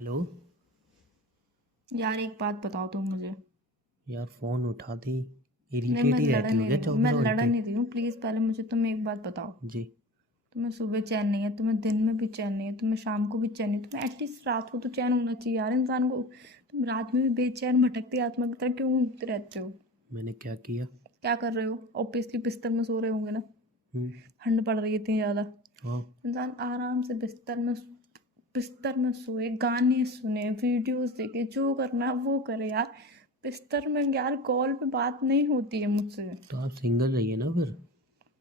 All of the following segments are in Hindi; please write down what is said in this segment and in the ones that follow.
हेलो। यार एक बात बताओ तुम मुझे। यार फोन उठा दी। नहीं, इरिटेट मैं ही लड़ रहती हो नहीं क्या रही हूँ, मैं 24 लड़ घंटे? नहीं रही हूँ। प्लीज़ पहले मुझे तुम एक बात बताओ। जी। तुम्हें सुबह चैन नहीं है, तुम्हें दिन में भी चैन नहीं है, तुम्हें शाम को भी चैन नहीं है, तुम्हें एटलीस्ट रात को तो चैन होना चाहिए यार इंसान को। तुम रात में भी बेचैन भटकती आत्मा की तरह क्यों घूमते रहते हो? मैंने क्या किया? क्या कर रहे हो? ऑब्वियसली बिस्तर में सो रहे होंगे ना। हम्म। ठंड पड़ रही है इतनी ज़्यादा। हाँ। इंसान आराम से बिस्तर में सोए, गाने सुने, वीडियोस देखे, जो करना है वो करे यार। बिस्तर में यार कॉल पे बात नहीं होती है मुझसे। तो आप सिंगल रहिए ना फिर।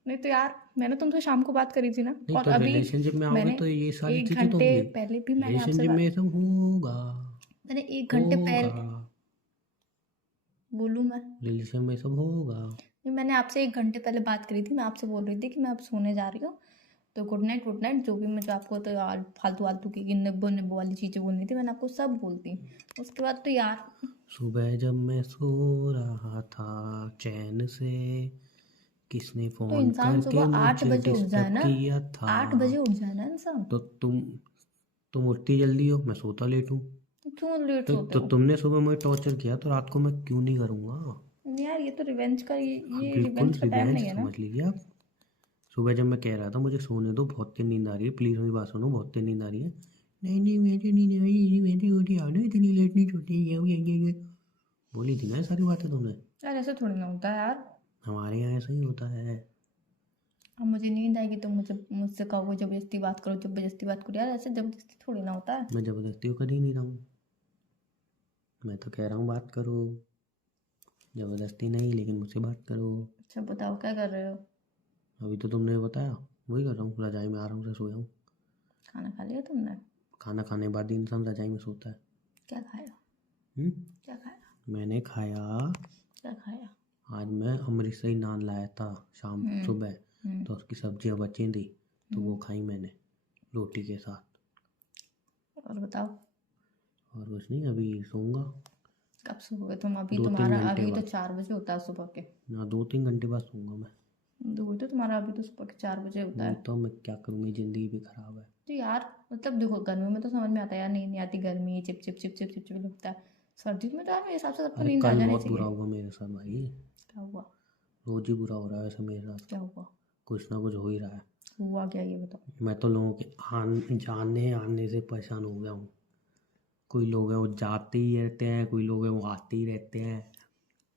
नहीं तो यार, मैंने तुमसे शाम को बात करी थी ना, नहीं और तो अभी रिलेशनशिप में आओगे मैंने तो ये सारी एक चीजें तो घंटे होंगी। पहले भी मैंने आपसे रिलेशनशिप में ये बात। सब होगा। मैंने एक घंटे होगा। पहले। बोलूँ मैं? रिलेशन में ये सब होगा। नहीं, मैंने आपसे एक घंटे पहले बात करी थी। मैं आपसे बोल रही थी कि मैं अब सोने जा रही हूँ। तो गुड नाइट, गुड नाइट, जो भी मुझे आपको तो यार फालतू फालतू की निब्बो निब्बो वाली चीज़ें बोलनी थी, मैंने आपको सब बोलती। उसके बाद तो यार। सुबह जब मैं सो रहा था चैन से, किसने तो फोन इंसान करके सुबह 8 मुझे बजे उठ जाए डिस्टर्ब ना। किया था? 8 बजे उठ जाए ना इंसान। तो तुम उठती जल्दी हो, मैं सोता लेट हूँ। तो क्यों लेट सोते तो हो? तुमने सुबह मुझे टॉर्चर किया तो रात को मैं क्यों नहीं करूँगा? यार ये तो रिवेंज का, आप ये बिल्कुल रिवेंज का टाइम रिवेंज नहीं है ना। समझ लीजिए आप। सुबह जब मैं कह रहा था मुझे सोने दो, बहुत तेज नींद आ रही है, प्लीज़ मेरी बात सुनो, बहुत तेज नींद आ रही है। नहीं नहीं, मुझे नींद आ रही है, मेरी उठी आओ ना, इतनी लेट नहीं सोती, ये बोली थी ना ये सारी बातें तुमने। यार ऐसे थोड़ी ना होता है यार। हमारे यहाँ ऐसा ही होता है। अब मुझे नींद आएगी तो मुझसे कहोगे जबरदस्ती बात करो, जबरदस्ती बात करो। यार ऐसे जबरदस्ती थोड़ी ना होता है। मैं ज़बरदस्ती कर ही नहीं रहा हूँ। मैं तो कह रहा हूँ बात करो। ज़बरदस्ती नहीं, लेकिन मुझसे बात करो। अच्छा बताओ क्या कर रहे हो? अभी तो तुमने बताया, वही कर रहा हूँ, रजाई में आराम से सोया हूँ। खाना खा लिया तुमने? खाना खाने के बाद ही इंसान रजाई में सोता है। क्या खाया? हम्म। क्या खाया? मैंने खाया। क्या खाया? आज मैं अमृतसरी नान लाया था शाम हम्म। सुबह। हम्म। तो उसकी सब्जियां बची थी, तो वो हम्म। खाई मैंने रोटी के साथ। और बताओ। और कुछ नहीं, अभी सोऊंगा। कब सोओगे तुम? अभी दो तीन तुम्हारा घंटे अभी तो बाद। 4 बजे होता है सुबह के। ना, 2-3 घंटे बाद सोऊंगा मैं। दो तो तुम्हारा अभी तो सुबह के 4 बजे होता वही है। तो, मैं क्या करूँ, मेरी ज़िंदगी भी ख़राब है। तो यार मतलब देखो, गर्मी में तो समझ में आता है यार, नींद नहीं आती, गर्मी chip chip chip chip chip chip लगता है। सर्दी में तो यार मेरे हिसाब से सबको अरे नींद आ कल जानी बहुत बुरा चाहिए। हुआ मेरे साथ भाई। क्या हुआ? रोज ही बुरा हो रहा है वैसे मेरे साथ। क्या हुआ? कुछ ना कुछ हो ही रहा है। हुआ क्या ये बताओ। मैं तो लोगों के जाने आने से परेशान हो गया हूँ। कोई लोग हैं वो जाते ही रहते हैं, कोई लोग हैं वो आते ही रहते हैं।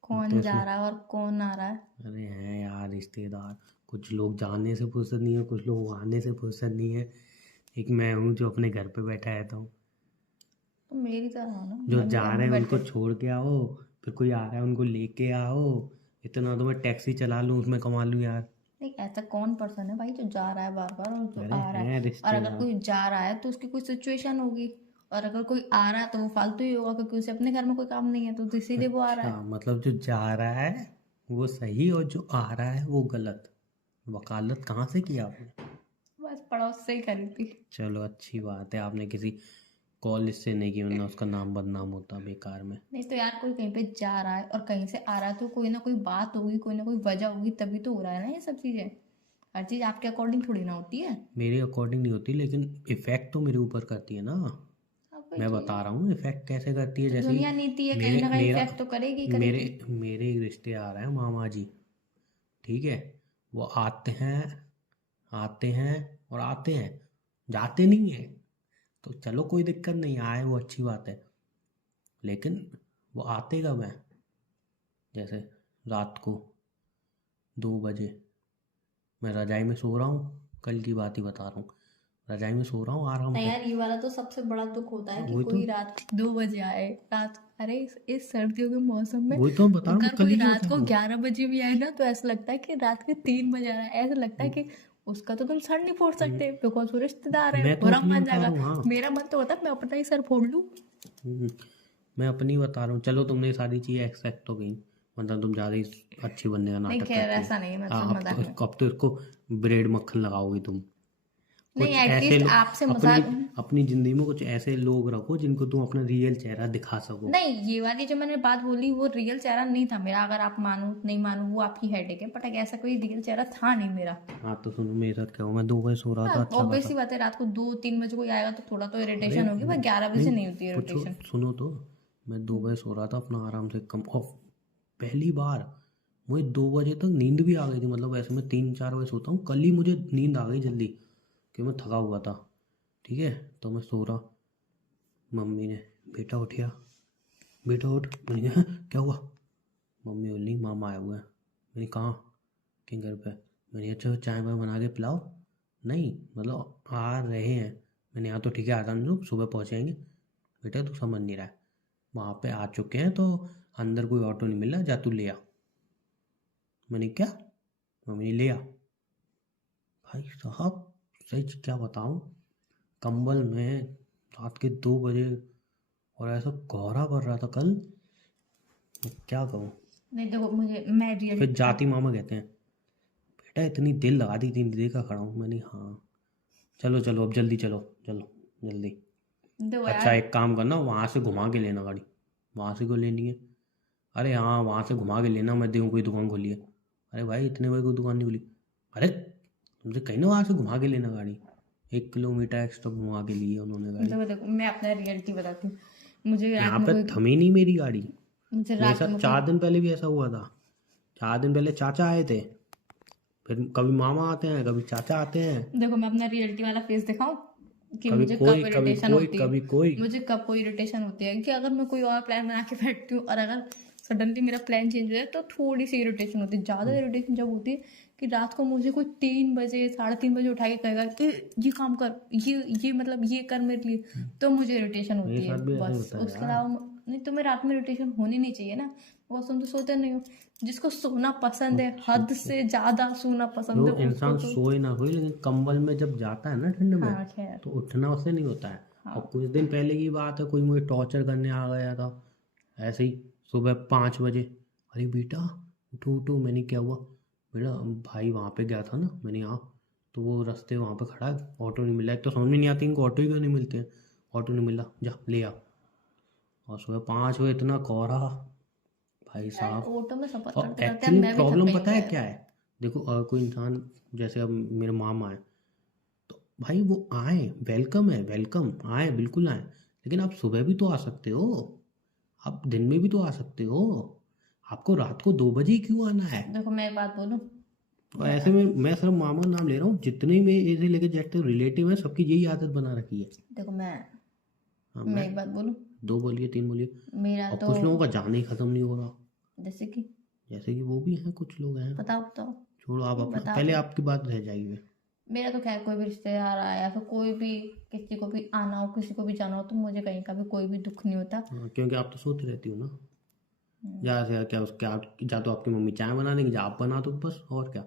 तो कौन जा इसमें, रहा है और कौन आ रहा है? अरे हैं यार रिश्तेदार। कुछ लोग जाने से फुर्सत नहीं है, कुछ लोग आने से फुर्सत नहीं है। एक मैं हूँ जो अपने घर पे बैठा रहता हूँ। तो मेरी तरह हो ना, जो मैं भी जा घर रहे में हैं उनको बैठे। छोड़ के आओ, फिर कोई आ रहा है उनको लेके आओ। इतना तो मैं टैक्सी चला लूँ उसमें कमा लूँ यार। नहीं, ऐसा कौन पर्सन है भाई जो जा रहा है बार बार और जो अरे आ रहा हैं है? और अगर रिश्तेदार। कोई जा रहा है तो उसकी कोई सिचुएशन होगी। और अगर कोई आ रहा है तो वो फालतू ही होगा, क्योंकि उसे अपने घर में कोई काम नहीं है, तो इसीलिए वो आ रहा अच्छा, है। मतलब जो जा रहा है वो सही और जो आ रहा है वो गलत? वकालत कहाँ से किया आपने? बस पड़ोस से ही करी थी। चलो अच्छी बात है, आपने किसी कॉलेज से नहीं की, वरना उसका नाम बदनाम होता बेकार में। नहीं तो यार, कोई कहीं पे जा रहा है और कहीं से आ रहा है तो कोई ना कोई बात होगी, कोई ना कोई वजह होगी, तभी तो हो रहा है ना ये सब चीज़ें। हर चीज़ आपके अकॉर्डिंग थोड़ी ना होती है। मेरे अकॉर्डिंग नहीं होती, लेकिन इफेक्ट तो मेरे ऊपर करती है ना। अब कोई मैं चीज़ बता है। रहा हूँ इफेक्ट कैसे करती है, तो जैसे दुनिया कि नीति है, कहीं मेरे ना कहीं मेरा इफेक्ट तो करेगी मेरे करेगी। मेरे एक रिश्ते आ रहे हैं मामा जी। ठीक है। वो आते हैं और आते हैं, जाते नहीं है। तो चलो कोई दिक्कत नहीं, आए वो अच्छी बात है। लेकिन वो आते कब हैं? जैसे रात को 2 बजे मैं रजाई में सो रहा हूँ, कल की बात ही बता रहा हूँ। रजाई में सो रहा हूँ आराम नहीं से। यार, ये वाला तो सबसे बड़ा दुख होता है कि वही तो कोई रात 2 बजे आए। रात, अरे इस सर्दियों के मौसम में वही तो मैं बता रहा हूँ, मैं अगर कल कोई ही की रात बता को रहा हूँ। 11 बजे भी आए ना, तो ऐसा लगता है कि रात के 3 बजे आ रहा है। ऐसा लगता है कि उसका तो तुम सर नहीं फोड़ हम्म, सकते, बिकॉज वो रिश्तेदार है, मैं तो बुरा अपनी मान बता जाएगा। रहा हूँ, हाँ। मेरा मन तो होता है मैं अपना ही सर फोड़ लूं। हम्म, मैं अपनी बता रहा हूँ, चलो तुमने ये सारी चीज़ें एक्सेप्ट हो गई। मतलब तुम ज़्यादा ही अच्छी बनने का नहीं नाटक खैर, करती हो। ऐसा नहीं है, मैं हाँ, सब अब तो मजाक में। अब तो इसको ब्रेड मक्खन लगाओगी तुम। नहीं कुछ ऐसे एटलीस्ट लोग आपसे अपनी मजाक अपनी जिंदगी में कुछ ऐसे लोग रखो जिनको तुम अपना रियल चेहरा दिखा सको। नहीं, ये वाली जो मैंने बात बोली वो रियल चेहरा नहीं था मेरा, अगर आप मानो नहीं मानो वो आपकी हेडेक है, बट ऐसा कोई रियल चेहरा था नहीं मेरा। हाँ तो सुनो मेरे साथ क्या हुआ, मैं 2 बजे सो रहा हाँ था अच्छा ऑब्वियस खासा। सी बात है, रात को 2-3 बजे कोई आएगा तो थोड़ा तो अरे इरिटेशन होगी, पर 11 बजे से नहीं नहीं होती है कुछ इरिटेशन। सुनो तो, मैं 2 बजे सो रहा था अपना आराम से, कम ऑफ पहली बार मुझे 2 बजे तक नींद भी आ गई थी। मतलब ऐसे मैं 3-4 बजे सोता हूँ, कल ही मुझे नींद आ गई जल्दी क्योंकि मैं थका हुआ था। ठीक है, तो मैं सो रहा, मम्मी ने बेटा उठिया, बेटा उठ। मैंने कहा "हाँ, क्या हुआ"? मम्मी बोली मामा आया हुआ है। मैंने कहा कि घर पे। मैंने अच्छा चाय वाय बना के पिलाओ। नहीं मतलब आ रहे हैं। मैंने यहाँ तो ठीक है आता नहीं, सुबह पहुँचेंगे। बेटा तू समझ नहीं रहा है, वहाँ पे आ चुके हैं तो अंदर कोई ऑटो नहीं मिल रहा, जा तू ले आ। मैंने क्या? मम्मी ने ले आ। भाई साहब सही क्या बताऊँ, कंबल में रात के 2 बजे, और ऐसा कोहरा पड़ रहा था कल, मैं क्या कहूँ। नहीं देखो मुझे मैं रियल फिर जाती मामा कहते हैं बेटा इतनी देर लगा दी, इतनी देर का खड़ा हूँ। मैंने हाँ चलो चलो अब जल्दी चलो, चलो जल्दी। देखो अच्छा यार, एक काम करना, वहाँ से घुमा के लेना गाड़ी। वहाँ से क्यों लेनी है? अरे हाँ वहाँ से घुमा के लेना, मैं देखूँ कोई दुकान खोली है। अरे भाई इतने बजे कोई दुकान नहीं खुली। अरे तुमसे कहीं ना वहाँ से घुमा के लेना गाड़ी। 1 किलोमीटर एक्स्ट्रा घुमा के लिए उन्होंने गाड़ी। देखो देखो मैं अपना रियलिटी बताती हूँ। मुझे रात यहाँ में पे कोई थमी नहीं मेरी गाड़ी। मुझे मेरे रात साथ में 4 दिन पहले भी ऐसा हुआ था। 4 दिन पहले चाचा आए थे, फिर कभी मामा आते हैं, कभी चाचा आते हैं, देखो मैं अपना रियलिटी वाला फेस दिखाऊं कि कभी मुझे कोई कब कभी इरिटेशन कोई होती है। कभी कोई। मुझे कब कोई इरिटेशन होती है कि अगर मैं कोई और प्लान बना के बैठती हूँ और अगर सडनली मेरा प्लान चेंज हो जाए तो थोड़ी सी इरिटेशन होती है। ज़्यादा इरिटेशन जब होती है कि रात को मुझे कोई 3 बजे 3:30 बजे उठा के कहेगा कि ये काम कर, ये मतलब ये कर मेरे लिए, तो मुझे इरिटेशन मेरे होती है। साथ भी ऐसा ही बस होता है उसके यार। अलावा नहीं, तुम्हें रात में इरिटेशन होनी नहीं चाहिए ना। बस तुम तो सोते नहीं हो। जिसको सोना पसंद है, हद से ज़्यादा सोना पसंद है, जो उसको इंसान तो सोए ना सोए, लेकिन कंबल में जब जाता है ना ठंड में, हाँ खैर। तो उठना उससे नहीं होता है। हाँ और कुछ दिन पहले की बात है, कोई मुझे टॉर्चर करने आ गया था ऐसे ही सुबह 5 बजे। अरे बेटा उठो उठो। मैंने क्या हुआ? बेटा भाई वहाँ पे गया था ना। मैंने यहाँ, तो वो रास्ते वहाँ पे खड़ा है, ऑटो नहीं मिला। एक तो समझ में नहीं आती इनको ऑटो ही क्यों नहीं मिलते हैं। ऑटो नहीं मिला, जा ले आ। और सुबह 5 बजे इतना कोहरा भाई यार साहब। ऑटो में सफर और करते करते अब एक्चुअली मैं भी थक प्रॉब्लम गई हूँ पता है यार। क्या है? देखो कोई इंसान, जैसे अब मेरे मामा है, तो भाई वो आए, वेलकम है, वेलकम, आए बिल्कुल आए। लेकिन आप सुबह भी तो आ सकते हो, आप दिन में भी तो आ सकते हो। आपको रात को 2 बजे ही क्यों आना है? देखो मैं एक बात बोलूँ। और ऐसे में मैं सिर्फ मामा नाम ले रहा हूँ, जितने भी ऐसे लेके जाते रिलेटिव हैं सबकी यही आदत बना रखी है। देखो हाँ मैं मैं एक बात बोलूँ। 2 बोलिए 3 बोलिए। मेरा और तो कुछ लोगों का जाना ही खत्म नहीं हो रहा, जैसे कि जैसे कि वो भी हैं, कुछ लोग हैं। बताओ बताओ छोड़ो आप अपना, बता पहले दो। आपकी बात रह जाएगी। मेरा तो खैर कोई भी रिश्तेदार आया या फिर कोई भी किसी को भी आना हो, किसी को भी जाना हो, तो मुझे कहीं का भी कोई भी दुख नहीं होता। हाँ, क्योंकि आप तो सोती रहती हो ना। या से क्या उसके आप, जा तो आपकी मम्मी चाय बना देंगी, जा आप बना दो बस, और क्या।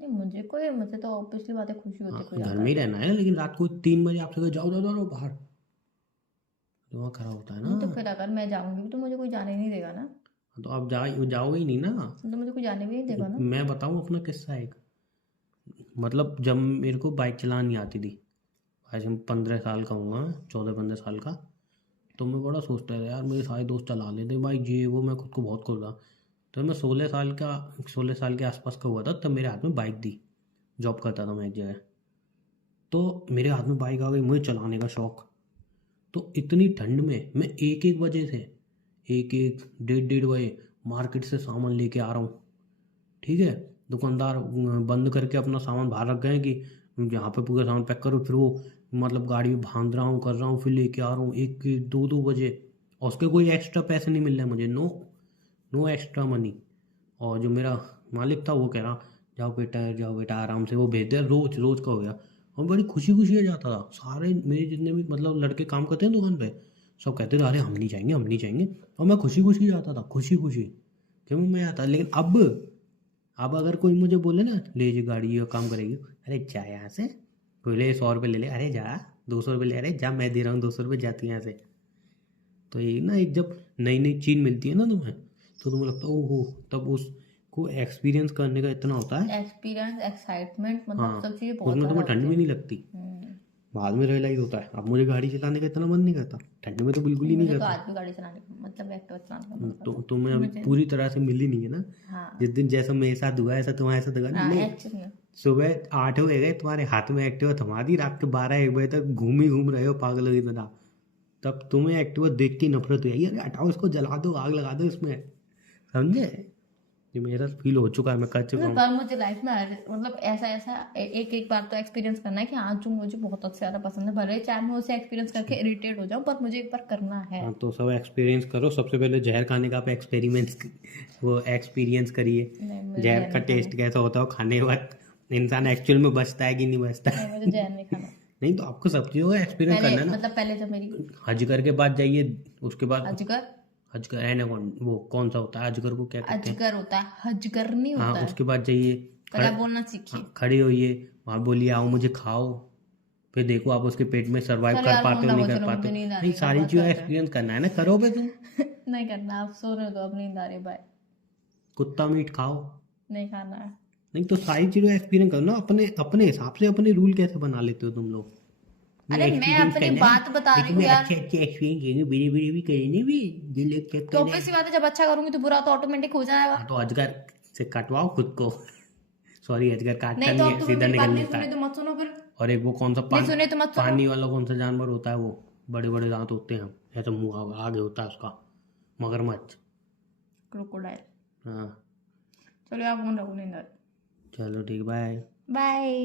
नहीं मुझे तो ऑब्वियसली बात है, खुशी होती हाँ है कोई घर आता में है ही तो। रहना है, लेकिन रात को 3 बजे आपसे कहे, जाओ जाओ जाओ बाहर, दिमाग खराब होता है नहीं तो ना। फिर अगर मैं जाऊंगी तो मुझे कोई जाने नहीं देगा ना। तो आप जाओगे ही नहीं ना। तो मुझे कोई जाने भी नहीं देगा ना। मैं बताऊँ अपना किस्सा एक। मतलब जब मेरे को बाइक चलानी नहीं आती थी, आज हम 15 साल का हुआ, 14-15 साल का, तो मैं बड़ा सोचता था यार मेरे सारे दोस्त चला लेते बाइक, ये वो, मैं खुद को बहुत खुश था। तो मैं 16 साल के आसपास का हुआ था, तब मेरे हाथ में बाइक दी। जॉब करता था मैं एक जगह, तो मेरे हाथ में बाइक आ गई, मुझे चलाने का शौक। तो इतनी ठंड में मैं 1-1 बजे से, 1-1 1:30 1:30 बजे मार्केट से सामान लेके आ रहा हूँ। ठीक है, दुकानदार बंद करके अपना सामान बाहर रख गए कि यहाँ पे पूरा सामान पैक करो। फिर वो मतलब गाड़ी में बांध रहा हूँ, कर रहा हूँ, फिर लेके आ रहा हूँ 1-2 बजे। और उसके कोई एक्स्ट्रा पैसे नहीं मिल रहे मुझे, नो नो एक्स्ट्रा मनी। और जो मेरा मालिक था वो कह रहा जाओ बेटा आराम से, वो भेज दिया। रोज रोज का हो गया। और बड़ी खुशी खुशी आ जाता था। सारे मेरे जितने भी मतलब लड़के काम करते हैं दुकान पे, सब कहते थे अरे हम नहीं जाएंगे, हम नहीं जाएंगे। और मैं खुशी खुशी जाता था, खुशी खुशी क्यों मैं आता। लेकिन अब अगर कोई मुझे बोले ना ले जी गाड़ी ये काम करेगी, अरे जा यहाँ से, बोले 100 रुपये ले ले, अरे जा 200 रुपये ले, अरे जा मैं दे रहा हूँ 200 रुपये, जाती यहाँ से। तो ये ना, एक जब नई नई चीज़ मिलती है ना तुम्हें, तो तुम्हें लगता है ओहो, तब उस को एक्सपीरियंस करने का इतना होता है। एक्सपीरियंस, एक्साइटमेंट, हाँ, मतलब सब चीज़ें बहुत उसमें ज़्यादा तुम्हें ठंड होती भी है। नहीं लगती, बाद में रियलाइज होता है। अब मुझे गाड़ी चलाने का इतना मन नहीं करता, ठंड में तो बिल्कुल ही नहीं मुझे तो करता। आज भी गाड़ी चलाने का, मतलब एक्टिवा चलाने का मन कर तो रहा है। तुम्हें अभी मुझे पूरी तरह से मिली नहीं है ना। हाँ जिस दिन जैसा मेरे साथ हुआ ऐसा तुम्हारे साथ होगा हाँ नहीं। एक्चुअली सुबह 8 बजे गए, तुम्हारे हाथ में एक्टिवा थमा दी, रात के 12-1 बजे तक घूम रहे हो पागलों की तरह। तब तुम्हें एक्टिवा देख के नफरत हुई, अरे हटाओ इसको, जला दो, आग लगा दो इसमें, समझे। ये मेरा फील हो चुका है, मैं कर चुका हूँ। पर मुझे लाइफ में मतलब ऐसा ऐसा एक एक बार तो एक्सपीरियंस करना है कि हाँ जो मुझे बहुत अच्छे ज़्यादा पसंद है, भले चाहे मैं उसे एक्सपीरियंस करके इरिटेट हो जाऊँ, पर मुझे एक बार करना है। हाँ तो सब एक्सपीरियंस करो। सबसे पहले जहर खाने का आप वो एक्सपीरियंस करिए, नहीं मुझे जहर जहर का नहीं टेस्ट कैसा होता है, वो खाने के बाद इंसान एक्चुअल में बचता है कि नहीं बचता खाना, है। नहीं मुझे जहर नहीं खाना। नहीं तो आपको सब चीज़ों का एक्सपीरियंस पहले करना है ना। मतलब पहले जब मेरी अजगर के बाद जाइए, उसके बाद अजगर, अजगर एनाकोंड, वो कौन सा होता है, अजगर को क्या कहते हैं। अजगर होता है, अजगर नहीं हाँ होता है। उसके बाद जाइए, पहले आप बोलना सीखिए। हाँ, खड़े होइए, वहाँ बोलिए आओ मुझे खाओ, फिर देखो आप उसके पेट में सर्वाइव चलो कर यार पाते फोन हो नहीं दबो, कर चलो पाते मुझे हो। नींद आ रही नहीं है, सारी बात चीज़ें करते हैं। एक्सपीरियंस करना है ना, करो बे तुम। नहीं करना, आप सो रहे हो तो अब नींद आ रही है, बाय। कुत्ता मीट खाओ। नहीं खाना है। नहीं तो सारी चीज़ों एक्सपीरियंस करो ना, अपने अपने हिसाब से अपने रूल कैसे बना लेते हो तुम लोग। अरे मैं अपनी बात बता रही हूँ यार। अच्छे अच्छे एक्सपीरियंस करेंगे, बड़े बड़े भी करेंगे भी, जो लोग चेक तो कर रहे ऑब्वियस सी हैं। बात है, जब अच्छा करूंगी तो बुरा तो ऑटोमेटिक हो जाएगा। हाँ तो अजगर से कटवाओ खुद को। सॉरी, अजगर काटता नहीं तो नहीं अब है, तुम्हें सीधा मेरी बात निकल नहीं लेता सुनी तो है। मत सुनो फिर। और एक वो कौन सा नहीं सुने तो मत सुनो। पानी वाला कौन सा जानवर होता है, वो बड़े बड़े दांत होते हैं, ऐसा मुंह आगे होता है उसका, मगरमच्छ। क्रोकोडाइल। हाँ चलो आप फोन रखो, नींद आ रही। चलो ठीक, बाय। बाय।